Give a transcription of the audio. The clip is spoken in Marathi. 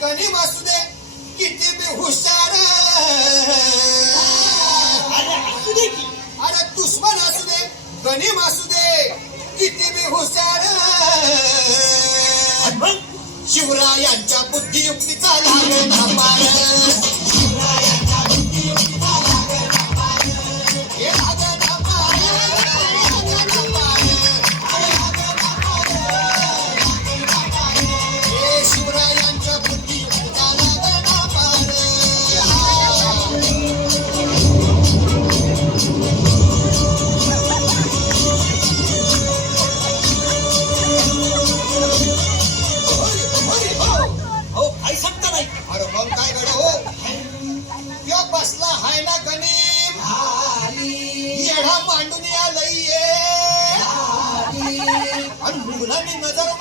गणिम असू दे किती बी हुशार, अरे असू दे की, अरे दुश्मन असू दे गणिम असू दे किती बी हुशार. आणि मग शिवरायांच्या बुद्धियुक्तीचा लागला पार, हे लागला पार, लागला पार, हे शिवरायांच्या बुद्धियुक्तीचा लागला पार. हो काही सांगता नाही. अरे मग काय गड हो, यो बसला हाय ना गणिम, येढा मांडून या लई ये, आणि मुघलांनी नजर